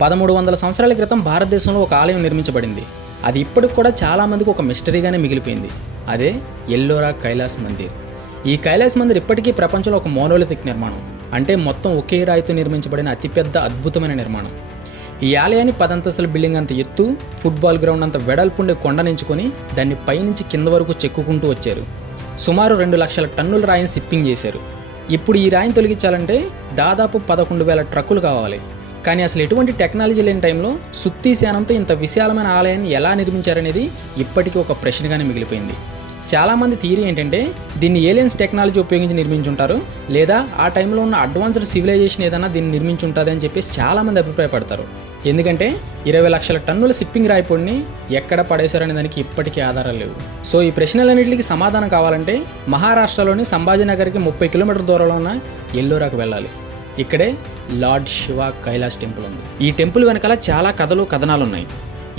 1300 సంవత్సరాల క్రితం భారతదేశంలో ఒక ఆలయం నిర్మించబడింది. అది ఇప్పటికి కూడా చాలామందికి ఒక మిస్టరీగానే మిగిలిపోయింది. అదే ఎల్లోరా కైలాస్ మందిర్. ఈ కైలాస్ మందిర్ ఇప్పటికీ ప్రపంచంలో ఒక మోనోలిథిక్ నిర్మాణం, అంటే మొత్తం ఒకే రాయితో నిర్మించబడిన అతిపెద్ద అద్భుతమైన నిర్మాణం. ఈ ఆలయాన్ని 10 అంతస్తుల బిల్డింగ్ అంత ఎత్తు, ఫుట్బాల్ గ్రౌండ్ అంత వెడల్పుండే కొండనించుకొని దాన్ని పైనుంచి కింద వరకు చెక్కుకుంటూ వచ్చారు. సుమారు 2 లక్షల టన్నుల రాయిని షిప్పింగ్ చేశారు. ఇప్పుడు ఈ రాయిని తొలగించాలంటే దాదాపు 11,000 ట్రక్కులు కావాలి. కానీ అసలు ఎటువంటి టెక్నాలజీ లేని టైంలో సుత్తి శానంతో ఇంత విశాలమైన ఆలయాన్ని ఎలా నిర్మించారనేది ఇప్పటికీ ఒక ప్రశ్నగానే మిగిలిపోయింది. చాలామంది థియరీ ఏంటంటే దీన్ని ఏలియన్స్ టెక్నాలజీ ఉపయోగించి నిర్మించుంటారు, లేదా ఆ టైంలో ఉన్న అడ్వాన్స్డ్ సివిలైజేషన్ ఏదైనా దీన్ని నిర్మించుంటుంది అని చెప్పేసి చాలామంది అభిప్రాయపడతారు. ఎందుకంటే 20 లక్షల టన్నుల షిప్పింగ్ రాయిపొడిని ఎక్కడ పడేశారనే దానికి ఇప్పటికీ ఆధారాలు లేవు. సో ఈ ప్రశ్నలన్నింటికి సమాధానం కావాలంటే మహారాష్ట్రలోని సంభాజీనగర్కి 30 కిలోమీటర్ల దూరంలో ఉన్న ఎల్లోరాకు వెళ్ళాలి. ఇక్కడే లార్డ్ శివ కైలాస్ టెంపుల్ ఉంది. ఈ టెంపుల్ వెనకాల చాలా కథలు కథనాలు ఉన్నాయి.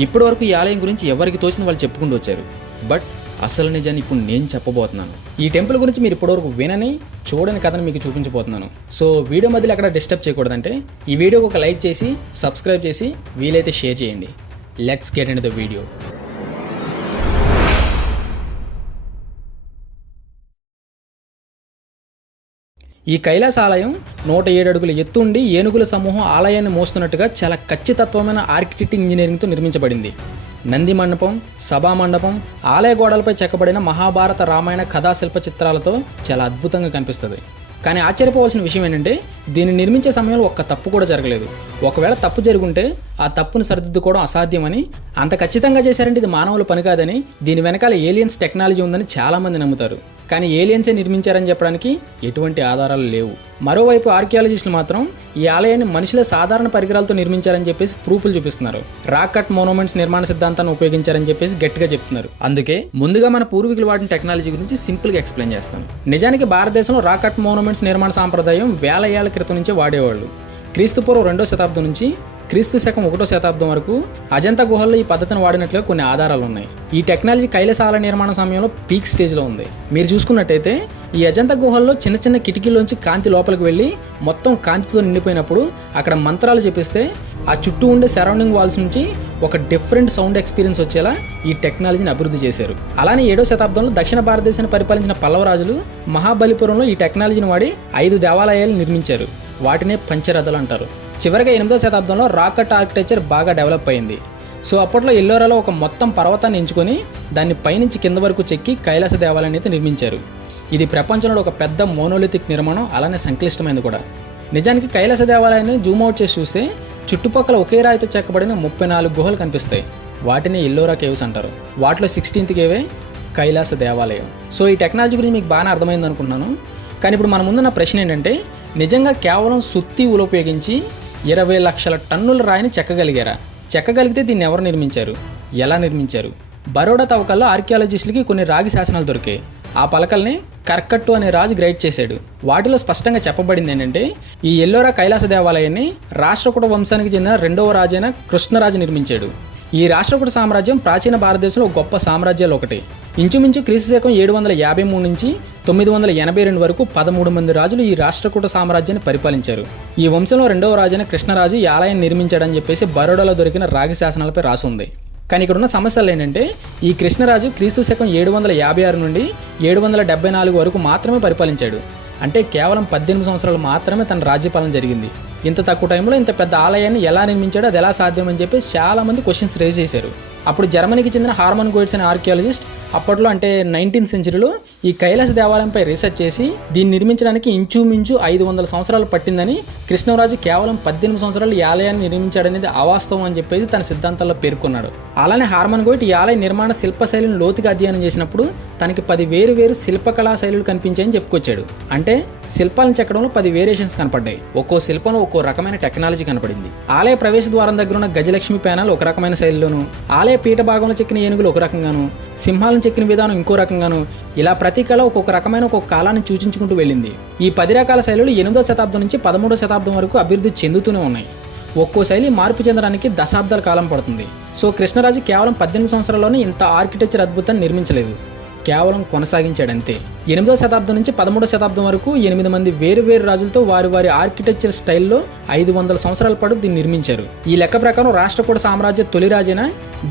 ఇప్పటి వరకు ఈ ఆలయం గురించి ఎవరికి తోచిన వాళ్ళు చెప్పుకుంటూ వచ్చారు. బట్ అసలు నిజాన్ని ఇప్పుడు నేను చెప్పబోతున్నాను. ఈ టెంపుల్ గురించి మీరు ఇప్పటివరకు వినని చూడని కథను మీకు చూపించబోతున్నాను. సో వీడియో మధ్యలో ఎక్కడ డిస్టర్బ్ చేయకూడదంటే ఈ వీడియోకి ఒక లైక్ చేసి సబ్స్క్రైబ్ చేసి వీలైతే షేర్ చేయండి. Let's get into the video. ఈ కైలాస ఆలయం 107 అడుగుల ఎత్తు ఉండి ఏనుగుల సమూహం ఆలయాన్ని మోస్తున్నట్టుగా చాలా ఖచ్చితత్వమైన ఆర్కిటెక్ట్ ఇంజనీరింగ్తో నిర్మించబడింది. నంది మండపం, సభా మండపం, ఆలయ గోడలపై చెక్కబడిన మహాభారత రామాయణ కథాశిల్ప చిత్రాలతో చాలా అద్భుతంగా కనిపిస్తుంది. కానీ ఆశ్చర్యపోవాల్సిన విషయం ఏంటంటే దీన్ని నిర్మించే సమయంలో ఒక్క తప్పు కూడా జరగలేదు. ఒకవేళ తప్పు జరుగుంటే ఆ తప్పును సరిదిద్దుకోవడం అసాధ్యమని, అంత ఖచ్చితంగా చేశారంటే ఇది మానవుల పని కాదని, దీని వెనకాల ఏలియన్స్ టెక్నాలజీ ఉందని చాలామంది నమ్ముతారు. కానీ ఏలియన్సే నిర్మించారని చెప్పడానికి ఎటువంటి ఆధారాలు లేవు. మరోవైపు ఆర్కియాలజిస్టులు మాత్రం ఈ ఆలయాన్ని మనుషుల సాధారణ పరికరాలతో నిర్మించారని చెప్పేసి ప్రూఫ్లు చూపిస్తున్నారు. రాక్ కట్ మోనోమెంట్స్ నిర్మాణ సిద్ధాంతాన్ని ఉపయోగించారని చెప్పేసి గట్టిగా చెప్తున్నారు. అందుకే ముందుగా మన పూర్వీకులు వాడిన టెక్నాలజీ గురించి సింపుల్గా ఎక్స్ప్లెయిన్ చేస్తాను. నిజానికి భారతదేశంలో రాక్ కట్ మోనోమెంట్స్ నిర్మాణ సాంప్రదాయం వేల ఏళ్ల క్రితం నుంచే వాడేవాళ్ళు. క్రీస్తుపూర్వం 2వ శతాబ్దం నుంచి క్రీస్తు శకం 1వ శతాబ్దం వరకు అజంతా గుహల్లో ఈ పద్ధతిని వాడినట్లుగా కొన్ని ఆధారాలు ఉన్నాయి. ఈ టెక్నాలజీ కైలాస ఆలయ నిర్మాణ సమయంలో పీక్ స్టేజ్లో ఉంది. మీరు చూసుకున్నట్టయితే ఈ అజంతా గుహల్లో చిన్న చిన్న కిటికీల్లోంచి కాంతి లోపలికి వెళ్ళి మొత్తం కాంతితో నిండిపోయినప్పుడు అక్కడ మంత్రాలు చెప్పిస్తే ఆ చుట్టూ ఉండే సరౌండింగ్ వాల్స్ నుంచి ఒక డిఫరెంట్ సౌండ్ ఎక్స్పీరియన్స్ వచ్చేలా ఈ టెక్నాలజీని అభివృద్ధి చేశారు. అలానే 7వ శతాబ్దంలో దక్షిణ భారతదేశాన్ని పరిపాలించిన పల్లవరాజులు మహాబలిపురంలో ఈ టెక్నాలజీని వాడి 5 దేవాలయాలు నిర్మించారు. వాటినే పంచరథలు అంటారు. చివరిగా 8వ శతాబ్దంలో రాకెట్ ఆర్కిటెక్చర్ బాగా డెవలప్ అయింది. సో అప్పట్లో ఎల్లోరాలో ఒక మొత్తం పర్వతాన్ని ఎంచుకొని దాన్ని పైనుంచి కింద వరకు చెక్కి కైలాస దేవాలయాన్ని అయితే నిర్మించారు. ఇది ప్రపంచంలో ఒక పెద్ద మోనోలిథిక్ నిర్మాణం, అలానే సంక్లిష్టమైనది కూడా. నిజానికి కైలాస దేవాలయాన్ని జూమ్ అవుట్ చేసి చూస్తే చుట్టుపక్కల ఒకే రాయితో చెక్కబడిన 34 గుహలు కనిపిస్తాయి. వాటిని ఎల్లోరా కేవ్స్ అంటారు. వాటిలో 16th కేవే కైలాస దేవాలయం. సో ఈ టెక్నాలజీ గురించి మీకు బాగా అర్థమైంది అనుకుంటున్నాను. కానీ ఇప్పుడు మన ముందున్న ప్రశ్న ఏంటంటే, నిజంగా కేవలం సుత్తి ఊలు ఉపయోగించి 20 లక్షల టన్నుల రాయిని చెక్కగలిగారా? చెక్కగలిగితే దీన్ని ఎవరు నిర్మించారు, ఎలా నిర్మించారు? బరోడా తవ్వకాల్లో ఆర్కియాలజిస్టులకి కొన్ని రాగి శాసనాలు దొరికాయి. ఆ పలకల్ని కర్కట్టు అనే రాజు గ్రైడ్ చేశాడు. వాటిలో స్పష్టంగా చెప్పబడింది ఏంటంటే ఈ ఎల్లోరా కైలాస దేవాలయాన్ని రాష్ట్రకూట వంశానికి చెందిన 2వ రాజైన కృష్ణరాజు నిర్మించాడు. ఈ రాష్ట్రకూట సామ్రాజ్యం ప్రాచీన భారతదేశంలో గొప్ప సామ్రాజ్యాలు ఒకటి. ఇంచుమించు క్రీస్తు శకం 753 నుంచి 982 వరకు 13 మంది రాజులు ఈ రాష్ట్రకూట సామ్రాజ్యాన్ని పరిపాలించారు. ఈ వంశంలో 2వ రాజైన కృష్ణరాజు ఈ ఆలయాన్ని నిర్మించాడని చెప్పేసి బరోడాలో దొరికిన రాగి శాసనాలపై రాసి ఉంది. కానీ ఇక్కడ ఉన్న సమస్యలు ఏంటంటే ఈ కృష్ణరాజు క్రీస్తు శకం 756 నుండి 774 వరకు మాత్రమే పరిపాలించాడు. అంటే కేవలం 18 సంవత్సరాలు మాత్రమే తన రాజ్యపాలన జరిగింది. ఇంత తక్కువ టైంలో ఇంత పెద్ద ఆలయాన్ని ఎలా నిర్మించాడో అది ఎలా సాధ్యమని చెప్పి చాలామంది క్వశ్చన్స్ రేజ్ చేశారు. అప్పుడు జర్మనీకి చెందిన హార్మన్ గోయిట్స్ అనే ఆర్కియాలజిస్ట్ అప్పట్లో అంటే 19th సెంచరీలో ఈ కైలాస దేవాలయంపై రీసెర్చ్ చేసి దీన్ని నిర్మించడానికి ఇంచుమించు 500 సంవత్సరాలు పట్టిందని, కృష్ణరాజు కేవలం 18 సంవత్సరాలు ఈ ఆలయాన్ని నిర్మించాడనేది అవాస్తవం అని చెప్పేసి తన సిద్ధాంతాల్లో పేర్కొన్నాడు. అలానే హార్మన్ గోయిట్ ఈ ఆలయ నిర్మాణ శిల్పశైలిని లోతుగా అధ్యయనం చేసినప్పుడు తనకి 10 వేరు శిల్పకళా శైలులు కనిపించాయని చెప్పుకొచ్చాడు. అంటే శిల్పాలను చెక్కడంలో 10 వేరియేషన్స్ కనపడ్డాయి. ఒక్కో శిల్పంలో ఒక్కో రకమైన టెక్నాలజీ కనపడింది. ఆలయ ప్రవేశ ద్వారం దగ్గర ఉన్న గజలక్ష్మి ప్యానల్ ఒక రకమైన శైలిలోను, ఆలయ పీఠ భాగంలో చెక్కిన ఏనుగులు ఒక రకంగాను, సింహాలను చెక్కిన విధానం ఇంకో రకంగాను, ఇలా ప్రతి కళ ఒక్కొక్క రకమైన ఒక్కొక్క కాలాన్ని సూచించుకుంటూ వెళ్ళింది. ఈ 10 రకాల శైలులు 8వ శతాబ్దం నుంచి 13వ శతాబ్దం వరకు అభివృద్ధి చెందుతూనే ఉన్నాయి. ఒక్కో శైలి మార్పు చెందడానికి దశాబ్దాల కాలం పడుతుంది. సో కృష్ణరాజు కేవలం 18 సంవత్సరాల్లోనే ఇంత ఆర్కిటెక్చర్ అద్భుతాన్ని నిర్మించలేదు. కేవలం కొనసాగించాడంతే. 8వ శతాబ్దం నుంచి 13వ శతాబ్దం వరకు 8 మంది వేరు రాజులతో వారి ఆర్కిటెక్చర్ స్టైల్లో 500 సంవత్సరాల పాటు దీన్ని నిర్మించారు. ఈ లెక్క ప్రకారం రాష్ట్రకూట సామ్రాజ్య తొలి రాజైన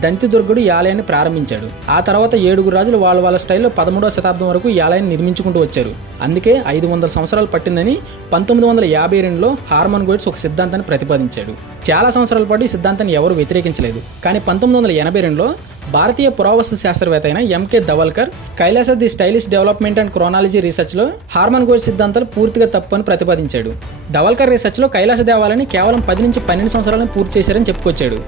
దంతిదుర్గుడు ఈ ఆలయాన్ని ప్రారంభించాడు. ఆ తర్వాత 7 రాజులు వాళ్ళ స్టైల్లో 13వ శతాబ్దం వరకు ఈ ఆలయాన్ని నిర్మించుకుంటూ వచ్చారు. అందుకే 500 సంవత్సరాలు పట్టిందని 1952లో హార్మన్ గోయిట్స్ ఒక సిద్ధాంతాన్ని ప్రతిపాదించాడు. చాలా సంవత్సరాల పాటు ఈ సిద్ధాంతాన్ని ఎవరు వ్యతిరేకించలేదు. కానీ 1982లో భారతీయ పురావస్తు శాస్త్రవేత్త అయిన M K Dhavalikar Kailasa the stylish development and chronology రీసెర్చ్లో హార్మన్ గోయిట్స్ సిద్ధాంతాలు పూర్తిగా తప్పు అని ప్రతిపాదించాడు. దవల్కర్ రీసెర్చ్లో కైలాస దేవాలయాన్ని కేవలం 10 నుంచి 12 సంవత్సరాలను పూర్తి చేశారని చెప్పుకొచ్చాడు.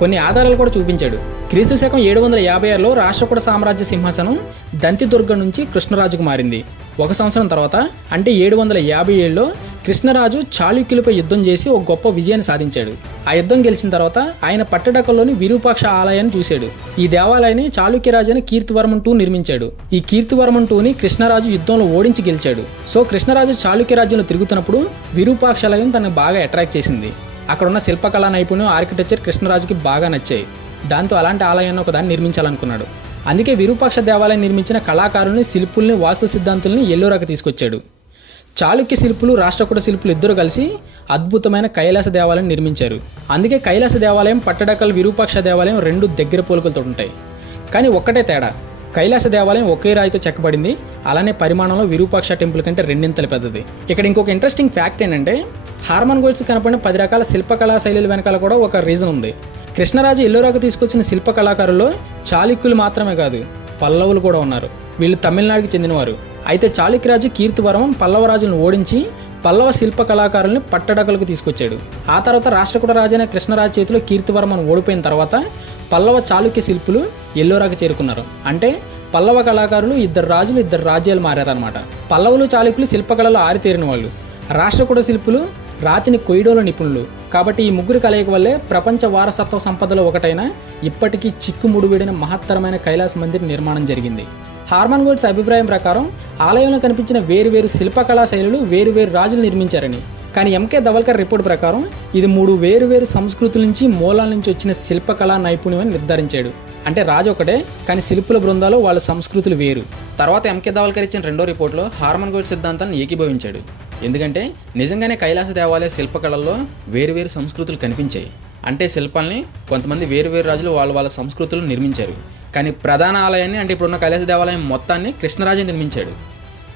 కొన్ని ఆధారాలు కూడా చూపించాడు. క్రీస్తు శకం 756లో రాష్ట్రకూట సామ్రాజ్య సింహాసనం దంతిదుర్గ నుంచి కృష్ణరాజుకు మారింది. 1 సంవత్సరం తర్వాత అంటే 757లో కృష్ణరాజు చాళుక్యులపై యుద్ధం చేసి ఒక గొప్ప విజయాన్ని సాధించాడు. ఆ యుద్ధం గెలిచిన తర్వాత ఆయన పట్టడకల్లోని విరూపాక్ష ఆలయాన్ని చూశాడు. ఈ దేవాలయాన్ని చాళుక్యరాజు అని కీర్తివర్మన్ II నిర్మించాడు. ఈ కీర్తివర్మన్ IIని కృష్ణరాజు యుద్ధంలో ఓడించి గెలిచాడు. సో కృష్ణరాజు చాళుక్య రాజ్యంలో తిరుగుతున్నప్పుడు విరూపాక్షాలయం తనను బాగా అట్రాక్ట్ చేసింది. అక్కడున్న శిల్పకళా నైపుణ్యం, ఆర్కిటెక్చర్ కృష్ణరాజుకి బాగా నచ్చాయి. దాంతో అలాంటి ఆలయాన్ని ఒకదాన్ని నిర్మించాలనుకున్నాడు. అందుకే విరూపాక్ష దేవాలయం నిర్మించిన కళాకారుల్ని, శిల్పుల్ని, వాస్తు సిద్ధాంతుల్ని ఎల్లోరాకి తీసుకొచ్చాడు. చాళుక్య శిల్పులు, రాష్ట్రకూట శిల్పులు ఇద్దరు కలిసి అద్భుతమైన కైలాస దేవాలయం నిర్మించారు. అందుకే కైలాస దేవాలయం, పట్టడకల్ విరూపాక్ష దేవాలయం రెండు దగ్గర పోలికలతో ఉంటాయి. కానీ ఒక్కటే తేడా, కైలాస దేవాలయం ఒకే రాయితో చెక్కబడింది. అలానే పరిమాణంలో విరూపాక్ష టెంపుల్ కంటే 2 ఇంతలు పెద్దది. ఇక్కడ ఇంకొక ఇంట్రెస్టింగ్ ఫ్యాక్ట్ ఏంటంటే హార్మన్ గోయిట్స్ కనపడిన 10 రకాల శిల్పకళా శైలుల వెనకాల కూడా ఒక రీజన్ ఉంది. కృష్ణరాజు ఎల్లోరాకు తీసుకొచ్చిన శిల్ప కళాకారుల్లో చాళుక్యులు మాత్రమే కాదు, పల్లవులు కూడా ఉన్నారు. వీళ్ళు తమిళనాడుకి చెందినవారు. అయితే చాళుక్యరాజు కీర్తివర్మన్ పల్లవరాజులను ఓడించి పల్లవ శిల్ప కళాకారుల్ని పట్టడకలకు తీసుకొచ్చాడు. ఆ తర్వాత రాష్ట్రకూట రాజైన కృష్ణరాజు చేతిలో కీర్తివర్మన్ ఓడిపోయిన తర్వాత పల్లవ చాళుక్య శిల్పులు ఎల్లోరాకు చేరుకున్నారు. అంటే పల్లవ కళాకారులు 2 రాజులు 2 రాజ్యాలు మారారన్నమాట. పల్లవులు, చాళుక్యులు శిల్పకళలో ఆరితేరిన వాళ్ళు. రాష్ట్రకూట శిల్పులు రాతిని కొయ్యడంలో నిపుణులు. కాబట్టి ఈ ముగ్గురు కలయిక వల్లే ప్రపంచ వారసత్వ సంపదలో ఒకటైన ఇప్పటికీ చిక్కుముడివిడిన మహత్తరమైన కైలాస మందిర్ నిర్మాణం జరిగింది. హార్మన్ గోయిట్స్ అభిప్రాయం ప్రకారం ఆలయంలో కనిపించిన వేరు శిల్పకళా శైలులు వేరు రాజులు నిర్మించారని. కానీ ఎంకే దవల్కర్ రిపోర్ట్ ప్రకారం ఇది 3 వేరు సంస్కృతుల నుంచి, మూలాల నుంచి వచ్చిన శిల్పకళా నైపుణ్యం అని నిర్ధారించాడు. అంటే రాజు ఒకటే, కానీ శిల్పుల బృందాలు వాళ్ళ సంస్కృతులు వేరు. తర్వాత ఎంకే దవల్కర్ ఇచ్చిన 2వ రిపోర్ట్లో హార్మన్ గోయిట్స్ సిద్ధాంతాన్ని ఏకీభవించాడు. ఎందుకంటే నిజంగానే కైలాస దేవాలయ శిల్పకళల్లో వేరు సంస్కృతులు కనిపించాయి. అంటే శిల్పాలని కొంతమంది వేరు రాజులు వాళ్ళ సంస్కృతులు నిర్మించారు. కానీ ప్రధాన ఆలయాన్ని, అంటే ఇప్పుడున్న కైలాస దేవాలయం మొత్తాన్ని కృష్ణరాజు నిర్మించాడు.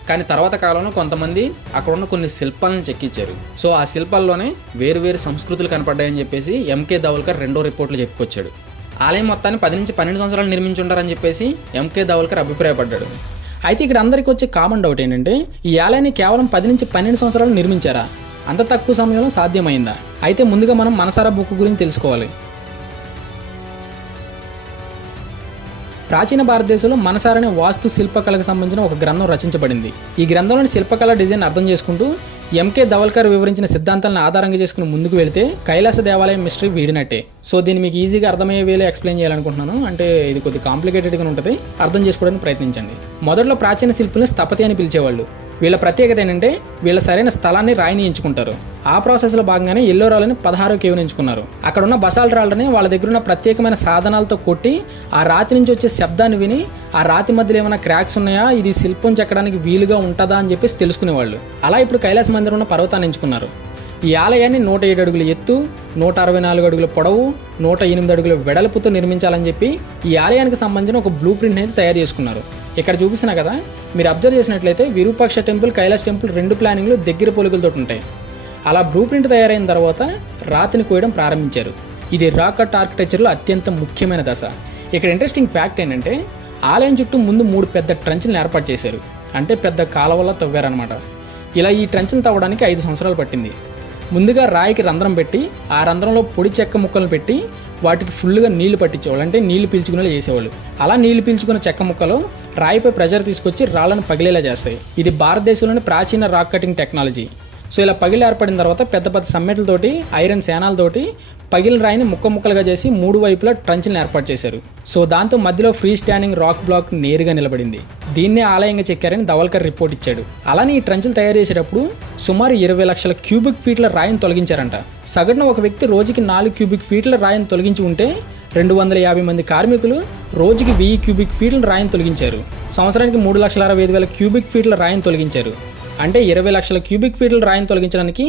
కానీ తర్వాత కాలంలో కొంతమంది అక్కడున్న కొన్ని శిల్పాలను చెక్కించారు. సో ఆ శిల్పాల్లోనే వేరు సంస్కృతులు కనపడ్డాయని చెప్పేసి ఎంకే దవల్కర్ 2వ రిపోర్ట్లో చెప్పుకొచ్చాడు. ఆలయం మొత్తాన్ని 10 నుంచి 12 సంవత్సరాలు నిర్మించుంటారని చెప్పేసి ఎంకే దవల్కర్ అభిప్రాయపడ్డాడు. అయితే ఇక్కడ అందరికీ వచ్చే కామన్ డౌట్ ఏంటంటే ఈ ఆలయాన్ని కేవలం 10 నుంచి 12 సంవత్సరాలు నిర్మించారా? అంత తక్కువ సమయంలో సాధ్యమైందా? అయితే ముందుగా మనం మనసారా బుక్ గురించి తెలుసుకోవాలి. ప్రాచీన భారతదేశంలో మనసార్ అనే వాస్తు శిల్పకళకు సంబంధించిన ఒక గ్రంథం రచించబడింది. ఈ గ్రంథంలోని శిల్పకళ డిజైన్ అర్థం చేసుకుంటూ ఎంకే దవల్కర్ వివరించిన సిద్ధాంతాలను ఆధారంగా చేసుకుని ముందుకు వెళితే కైలాస దేవాలయం మిస్టరీ వీడినట్టే. సో దీన్ని మీకు ఈజీగా అర్థమయ్యే వేలో ఎక్స్ప్లెయిన్ చేయాలనుకుంటున్నాను. అంటే ఇది కొద్దిగా కాంప్లికేటెడ్గా ఉంటుంది, అర్థం చేసుకోవడానికి ప్రయత్నించండి. మొదట్లో ప్రాచీన శిల్పుల్ని స్థపతి అని పిలిచేవాళ్ళు. వీళ్ళ ప్రత్యేకత ఏంటంటే వీళ్ళ సరైన స్థలాన్ని రాయిని ఎంచుకుంటారు. ఆ ప్రాసెస్లో భాగంగానే ఎల్లోరాలని 16వ కేవ్ని ఎంచుకున్నారు. అక్కడ ఉన్న బసాల్ట్ రాళ్ళని వాళ్ళ దగ్గర ఉన్న ప్రత్యేకమైన సాధనాలతో కొట్టి ఆ రాతి నుంచి వచ్చే శబ్దాన్ని విని ఆ రాతి మధ్యలో ఏమైనా క్రాక్స్ ఉన్నాయా, ఇది శిల్పం చెక్కడానికి వీలుగా ఉంటుందా అని చెప్పేసి తెలుసుకునేవాళ్ళు. అలా ఇప్పుడు కైలాస మందిరం ఉన్న పర్వతాన్ని ఎంచుకున్నారు. ఈ ఆలయాన్ని 107 అడుగుల ఎత్తు, 164 అడుగుల పొడవు, 108 అడుగుల వెడల్పుతో నిర్మించాలని చెప్పి ఈ ఆలయానికి సంబంధించిన ఒక బ్లూ ప్రింట్ అయితే తయారు చేసుకున్నారు. ఇక్కడ చూపిస్తున్నా కదా, మీరు అబ్జర్వ్ చేసినట్లయితే విరూపాక్ష టెంపుల్, కైలాస్ టెంపుల్ 2 ప్లానింగ్లు దగ్గర పోలికలతో ఉంటాయి. అలా బ్లూ ప్రింట్ తయారైన తర్వాత రాతిని కోయడం ప్రారంభించారు. ఇది రాక్ కట్ ఆర్కిటెక్చర్లో అత్యంత ముఖ్యమైన దశ. ఇక్కడ ఇంట్రెస్టింగ్ ఫ్యాక్ట్ ఏంటంటే ఆలయం చుట్టూ ముందు 3 పెద్ద ట్రంచ్లను ఏర్పాటు చేశారు. అంటే పెద్ద కాలువలా తవ్వారనమాట. ఇలా ఈ ట్రంచ్ను తవ్వడానికి 5 సంవత్సరాలు పట్టింది. ముందుగా రాయికి రంధ్రం పెట్టి ఆ రంధ్రంలో పొడి చెక్క ముక్కలను పెట్టి వాటికి ఫుల్గా నీళ్లు పట్టించేవాళ్ళు. అంటే నీళ్లు పీల్చుకునేలా చేసేవాళ్ళు. అలా నీళ్లు పీల్చుకున్న చెక్క ముక్కలు రాయిపై ప్రెజర్ తీసుకొచ్చి రాళ్లను పగిలేలా చేస్తాయి. ఇది భారతదేశంలోని ప్రాచీన రాక్ కటింగ్ టెక్నాలజీ. సో ఇలా పగిలి ఏర్పడిన తర్వాత పెద్ద సమ్మెట్లతోటి, ఐరన్ శానాలతోటి పగిలిన రాయిని ముక్కలుగా చేసి 3 వైపులా ట్రంచ్లను ఏర్పాటు చేశారు. సో దాంతో మధ్యలో ఫ్రీ స్టాండింగ్ రాక్ బ్లాక్ నేరుగా నిలబడింది. దీన్నే ఆలయంగా చెక్కారని దవల్కర్ రిపోర్ట్ ఇచ్చాడు. అలానే ఈ ట్రంచ్లు తయారు చేసేటప్పుడు సుమారు 20 లక్షల క్యూబిక్ ఫీట్ల రాయిని తొలగించారంట. సగటున ఒక వ్యక్తి రోజుకి 4 క్యూబిక్ ఫీట్ల రాయిని తొలగించి ఉంటే 250 మంది కార్మికులు రోజుకి 1000 క్యూబిక్ ఫీట్ల రాయిని తొలగించారు. సంవత్సరానికి 3,65,000 క్యూబిక్ ఫీట్ల రాయిని తొలగించారు. అంటే 20 లక్షల క్యూబిక్ ఫీట్ల రాయిని తొలగించడానికి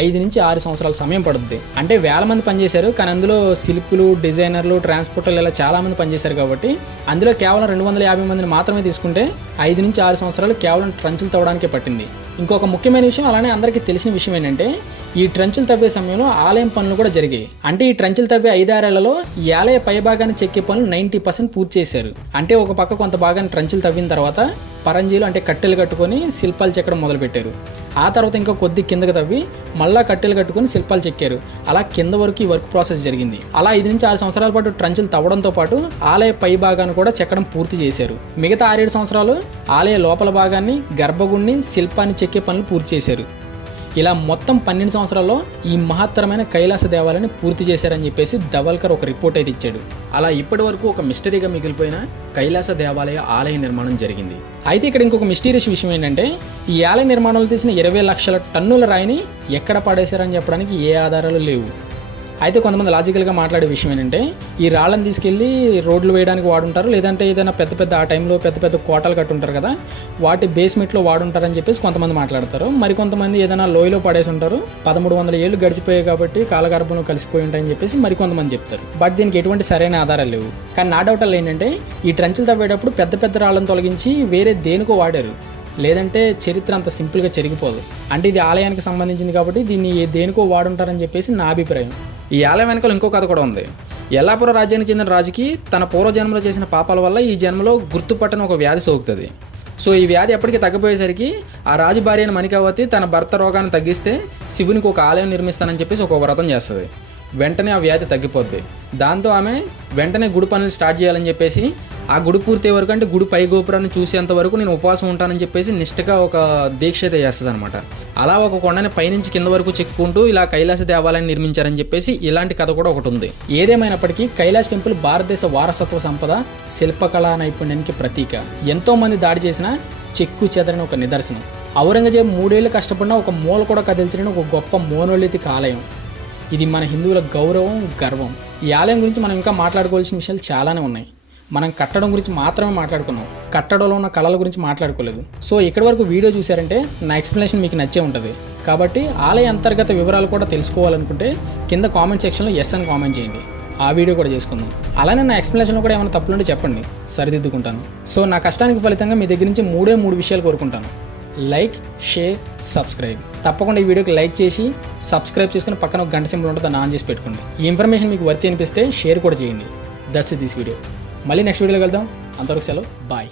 5 నుంచి 6 సంవత్సరాల సమయం పడుతుంది. అంటే వేల మంది పనిచేశారు, కానీ అందులో శిల్పులు, డిజైనర్లు, ట్రాన్స్పోర్టర్లు ఇలా చాలామంది పనిచేశారు. కాబట్టి అందులో కేవలం 250 మందిని మాత్రమే తీసుకుంటే 5 నుంచి 6 సంవత్సరాలు కేవలం ట్రంచులు తవ్వడానికే పట్టింది. ఇంకొక ముఖ్యమైన విషయం, అలానే అందరికీ తెలిసిన విషయం ఏంటంటే ఈ ట్రంచులు తవ్వే సమయంలో ఆలయం పనులు కూడా జరిగాయి. అంటే ఈ ట్రంచులు తవ్వే 5-6 ఏళ్లలో ఈ ఆలయ పై భాగాన్ని చెక్కే పనులు 90% పూర్తి చేశారు. అంటే ఒక పక్క కొంత భాగాన్ని ట్రంచులు తవ్విన తర్వాత పరంజీలు అంటే కట్టెలు కట్టుకొని శిల్పాలు చెక్కడం మొదలుపెట్టారు. ఆ తర్వాత ఇంకా కొద్ది కిందకు తవ్వి మళ్ళా కట్టెలు కట్టుకొని శిల్పాలు చెక్కారు. అలా కింద వరకు ఈ వర్క్ ప్రాసెస్ జరిగింది. అలా 5 నుంచి 6 సంవత్సరాల పాటు ట్రంచులు తవ్వడంతో పాటు ఆలయ పై భాగాన్ని కూడా చెక్కడం పూర్తి చేశారు. మిగతా 6-7 సంవత్సరాలు ఆలయ లోపల భాగాన్ని, గర్భగుడిని, శిల్పాన్ని చెక్కే పనులు పూర్తి చేశారు. ఇలా మొత్తం 12 సంవత్సరాల్లో ఈ మహత్తరమైన కైలాస దేవాలయాన్ని పూర్తి చేశారని చెప్పేసి ధవల్కర్ ఒక రిపోర్ట్ అయితే ఇచ్చాడు. అలా ఇప్పటి వరకు ఒక మిస్టరీగా మిగిలిపోయిన కైలాస దేవాలయ ఆలయ నిర్మాణం జరిగింది. అయితే ఇక్కడ ఇంకొక మిస్టీరియస్ విషయం ఏంటంటే ఈ ఆలయ నిర్మాణంలో తీసిన 20 లక్షల టన్నుల రాయిని ఎక్కడ పడేశారని చెప్పడానికి ఏ ఆధారాలు లేవు. అయితే కొంతమంది లాజికల్గా మాట్లాడే విషయం ఏంటంటే ఈ రాళ్ళని తీసుకెళ్ళి రోడ్లు వేయడానికి వాడుంటారు, లేదంటే ఏదైనా పెద్ద ఆ టైంలో పెద్ద కోటలు కట్టుంటారు కదా, వాటి బేస్మెంట్లో వాడుంటారని చెప్పేసి కొంతమంది మాట్లాడతారు. మరికొంతమంది ఏదైనా లోయలో పడేసి ఉంటారు, 1300 ఏళ్ళు గడిచిపోయాయి కాబట్టి కాలగర్భంలో కలిసిపోయి ఉంటాయని చెప్పేసి మరికొంతమంది చెప్తారు. బట్ దీనికి ఎటువంటి సరైన ఆధారాలు లేవు. కానీ నా డౌట్ ఏంటంటే ఈ ట్రంచులు తవ్వేటప్పుడు పెద్ద రాళ్ళని తొలగించి వేరే దేనికో వాడారు, లేదంటే చరిత్ర అంత సింపుల్గా చెరిగిపోదు. అంటే ఇది ఆలయానికి సంబంధించింది కాబట్టి దీన్ని దేనికో వాడుంటారని చెప్పేసి నా అభిప్రాయం. ఈ ఆలయం వెనకాల ఇంకో కథ కూడా ఉంది. యల్లాపుర రాజ్యానికి చెందిన రాజుకి తన పూర్వజన్మలో చేసిన పాపాల వల్ల ఈ జన్మలో గుర్తుపట్టని ఒక వ్యాధి సోకుతుంది. సో ఈ వ్యాధి ఎప్పటికీ తగ్గిపోయేసరికి ఆ రాజు భార్య అయిన మణికావతి తన భర్త రోగాన్ని తగ్గిస్తే శివునికి ఒక ఆలయం నిర్మిస్తానని చెప్పేసి ఒక వ్రతం చేస్తుంది. వెంటనే ఆ వ్యాధి తగ్గిపోద్ది. దాంతో ఆమె వెంటనే గుడి పనులు స్టార్ట్ చేయాలని చెప్పేసి ఆ గుడి పూర్తి వరకు, అంటే గుడి పై గోపురాన్ని చూసేంత వరకు నేను ఉపవాసం ఉంటానని చెప్పేసి నిష్ఠగా ఒక దీక్ష అయితే చేస్తుంది అనమాట. అలా ఒక కొండని పైనుంచి కింద వరకు చెక్కుంటూ ఇలా కైలాస దేవాలయాన్ని నిర్మించారని చెప్పేసి ఇలాంటి కథ కూడా ఒకటి ఉంది. ఏదేమైనప్పటికీ కైలాస్ టెంపుల్ భారతదేశ వారసత్వ సంపద, శిల్పకళా నైపుణ్యానికి ప్రతీక. ఎంతో మంది దాడి చేసిన చెక్కు చెదరని ఒక నిదర్శనం. ఔరంగజేబు 3 ఏళ్ళు కష్టపడిన ఒక మూల కూడా కదిల్చిన ఒక గొప్ప మోనోలిథిక్ ఆలయం. ఇది మన హిందువుల గౌరవం, గర్వం. ఈ ఆలయం గురించి మనం ఇంకా మాట్లాడుకోవాల్సిన విషయాలు చాలానే ఉన్నాయి. మనం కట్టడం గురించి మాత్రమే మాట్లాడుకున్నాం, కట్టడంలో ఉన్న కళల గురించి మాట్లాడుకోలేదు. సో ఇక్కడి వరకు వీడియో చూసారంటే నా ఎక్స్ప్లెనేషన్ మీకు నచ్చే ఉంటుంది. కాబట్టి ఆలయ అంతర్గత వివరాలు కూడా తెలుసుకోవాలనుకుంటే కింద కామెంట్ సెక్షన్లో ఎస్ అని కామెంట్ చేయండి. ఆ వీడియో కూడా చేసుకుందాం. అలానే నా ఎక్స్ప్లెనేషన్లో కూడా ఏమైనా తప్పులుంటే చెప్పండి, సరిదిద్దుకుంటాను. సో నా కష్టానికి ఫలితంగా మీ దగ్గర నుంచి 3 విషయాలు కోరుకుంటాను. Like, share, subscribe. తప్పకుండా ఈ వీడియోకి లైక్ చేసి సబ్స్క్రైబ్ చేసుకుని పక్కన ఒక గంట సింబల్ ఉంటుంది, దాన్ని ఆన్ చేసి పెట్టుకోండి. ఈ ఇన్ఫర్మేషన్ మీకు వర్తి అనిపిస్తే షేర్ కూడా చేయండి. That's it this video. మళ్ళీ నెక్స్ట్ వీడియోలో వెళ్దాం. అంతవరకు సెలవు, బాయ్.